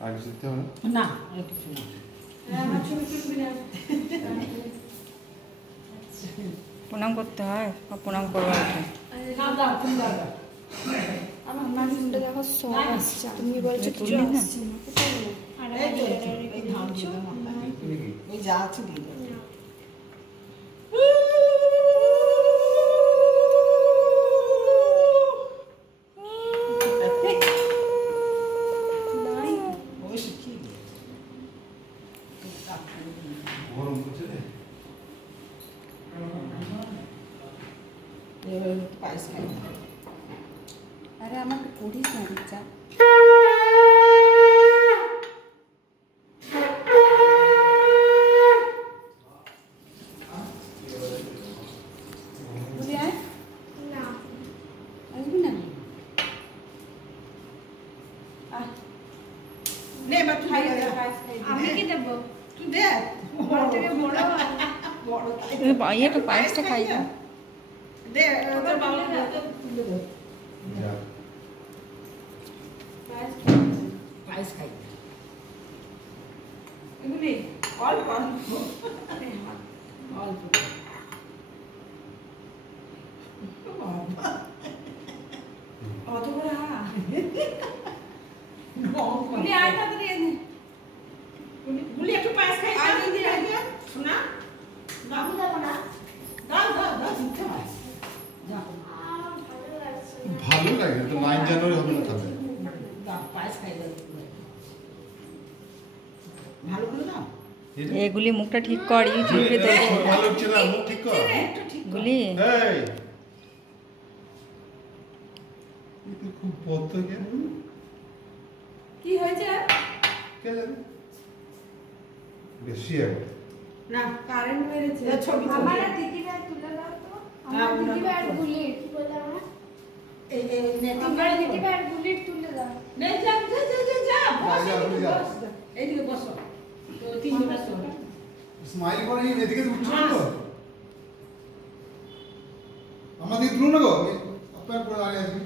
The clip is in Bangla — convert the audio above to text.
আগে যেতে হবে না কিছু না আমার ছবি তুলবি না প্রণাম করতে হয় প্রণাম করবো না দাও তুমি দাও আমার মুন্ডে দেখো সব আসছে তুমি বলছো কিছু আসছে না কোথায় গেল আর এই ধান ছিল ওই যা আছে দিয়ে দাও আরে আমাকে পড়িস না রিচা আসবি না আমি কি দেবো ইয়েটা পায়েসটা খাই না পায়েস খাই এগুলি অল্প অল্প অত করে গুলি আয় তাড়াতাড়ি এনে গুলি একটু পায়েস খাই শোনা বাবু দেবো না দাও দাও দাও দিতে হয় ভালো লাগে তো 9 জানুয়ারি হবে না তাহলে দাও পায়েস খাই দাও ভালো করে দাও এগুলি মুখটা ঠিক কর ইউটিউবে দেখো ভালো হচ্ছে না মুখ ঠিক কর গুলি এই এটা খুব পড়তো কেন কি হয়েছে কে জানে বেশি একটা না কারেন্ট মেরেছে ছবি আমার দিদি ভাই তুলে দাও তো আমার দিদি ভাই বুলেট কি বলে আমার এই নেটি আমার দিদি ভাই বুলেট তুলে দাও নে যা যা যা যা যা। এইদিকে বসো তো তিন বসো স্মাইল করে এদিকে উঠছো তো আমাদের তুলো না গো আপনার পরে আগে আসবি